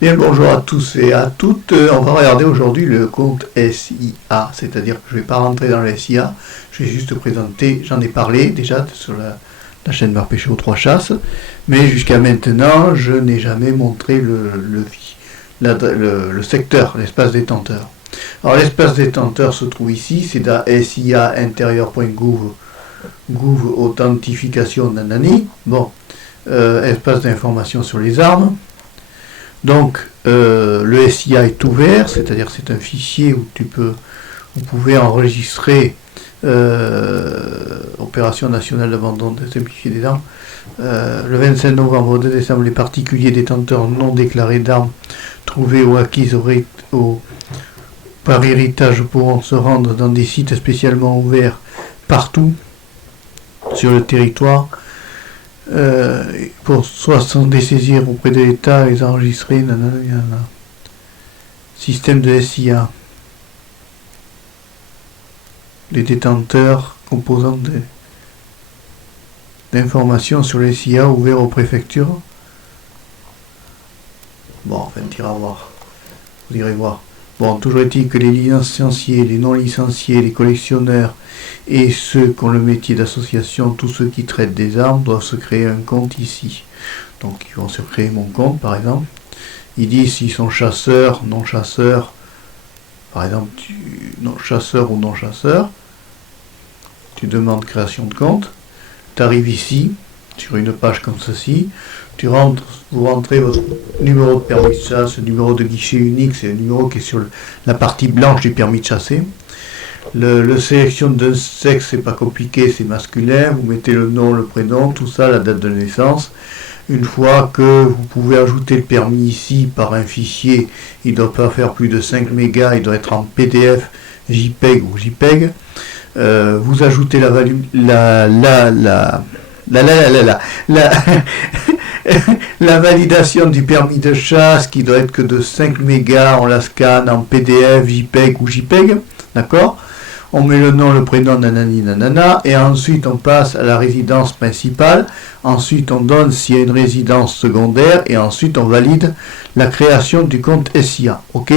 Bien, bonjour à tous et à toutes. On va regarder aujourd'hui le compte SIA, c'est-à-dire que je ne vais pas rentrer dans le SIA, je vais juste présenter, j'en ai parlé déjà sur la chaîne Marpêché aux 3 chasses, mais jusqu'à maintenant, je n'ai jamais montré le secteur, l'espace détenteur. Alors l'espace détenteur se trouve ici, c'est dans SIA intérieur.gouv, authentification nanani, bon, espace d'information sur les armes. Donc le SIA est ouvert, c'est-à-dire c'est un fichier où vous pouvez enregistrer opération nationale d'abandon simplifié des armes. Le 25 novembre au 2 décembre, les particuliers détenteurs non déclarés d'armes trouvées ou acquises par héritage pourront se rendre dans des sites spécialement ouverts partout sur le territoire. Pour soit s'en dessaisir auprès de l'État, les enregistrer, système de SIA. Les détenteurs composants d'informations sur les SIA ouverts aux préfectures. Bon, enfin, vous irez voir. Bon, toujours est-il que les licenciés, les non-licenciés, les collectionneurs et ceux qui ont le métier d'association, tous ceux qui traitent des armes, doivent se créer un compte ici. Donc, ils vont se créer mon compte, par exemple. Ils disent s'ils sont chasseurs, non-chasseurs. Par exemple, chasseur ou non-chasseur. Tu demandes création de compte. Tu arrives ici, sur une page comme ceci. Vous rentrez votre numéro de permis de chasse, le numéro de guichet unique, c'est le numéro qui est sur la partie blanche du permis de chasser. Le sélection d'un sexe, c'est pas compliqué, c'est masculin. Vous mettez le nom, le prénom, tout ça, la date de naissance. Une fois que vous pouvez ajouter le permis ici par un fichier, il ne doit pas faire plus de 5 mégas, il doit être en PDF, JPEG ou JPEG. Vous ajoutez la validation du permis de chasse qui doit être que de 5 mégas, on la scanne en PDF, JPEG ou JPEG, d'accord? On met le nom, le prénom, nanani, nanana, et ensuite on passe à la résidence principale, ensuite on donne s'il y a une résidence secondaire, et ensuite on valide la création du compte SIA, ok?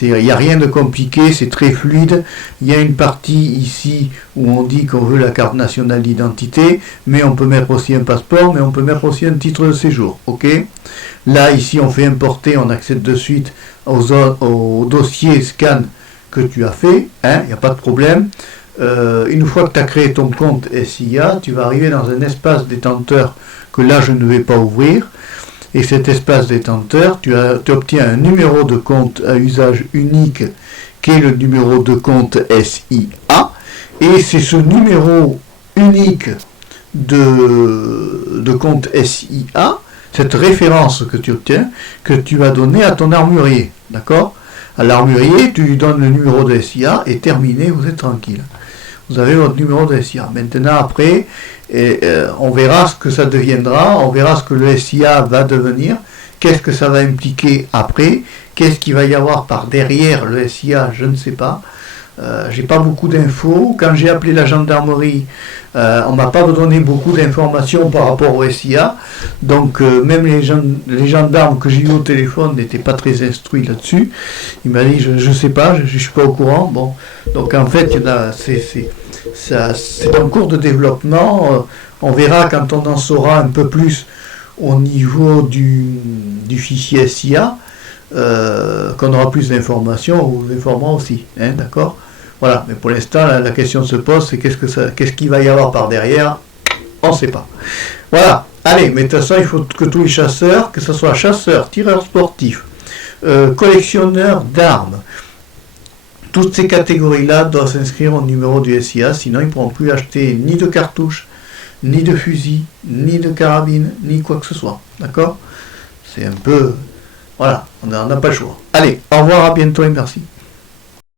Il n'y a rien de compliqué, c'est très fluide. Il y a une partie ici où on dit qu'on veut la carte nationale d'identité, mais on peut mettre aussi un passeport, mais on peut mettre aussi un titre de séjour. Ok. Là, ici, on fait importer, on accède de suite au dossier scan que tu as fait. Il n'y a pas de problème. Une fois que tu as créé ton compte SIA, tu vas arriver dans un espace détenteur que là, je ne vais pas ouvrir. Et cet espace détenteur, tu obtiens un numéro de compte à usage unique qui est le numéro de compte SIA. Et c'est ce numéro unique de compte SIA, cette référence que tu obtiens, que tu vas donner à ton armurier. D'accord? À l'armurier, tu lui donnes le numéro de SIA et terminé, vous êtes tranquille. Vous avez votre numéro de SIA. Maintenant, après, on verra ce que ça deviendra, on verra ce que le SIA va devenir, qu'est-ce que ça va impliquer après, qu'est-ce qu'il va y avoir par derrière le SIA, je ne sais pas. J'ai pas beaucoup d'infos. Quand j'ai appelé la gendarmerie, on m'a pas donné beaucoup d'informations par rapport au SIA. Donc même les gendarmes que j'ai eu au téléphone n'étaient pas très instruits là-dessus. Il m'a dit je sais pas, je suis pas au courant. Bon, donc en fait c'est en cours de développement. On verra quand on en saura un peu plus au niveau du fichier SIA. Qu'on aura plus d'informations, on vous informera aussi, d'accord? Voilà, mais pour l'instant, la question se pose, c'est qu'est-ce qu'il va y avoir par derrière? On ne sait pas. Voilà, allez, mais de toute façon, il faut que tous les chasseurs, que ce soit chasseurs, tireurs sportifs, collectionneurs d'armes, toutes ces catégories-là doivent s'inscrire au numéro du SIA, sinon ils ne pourront plus acheter ni de cartouches, ni de fusils, ni de carabines, ni quoi que ce soit, d'accord? C'est un peu... Voilà, on n'a pas le choix. Allez, au revoir, à bientôt et merci.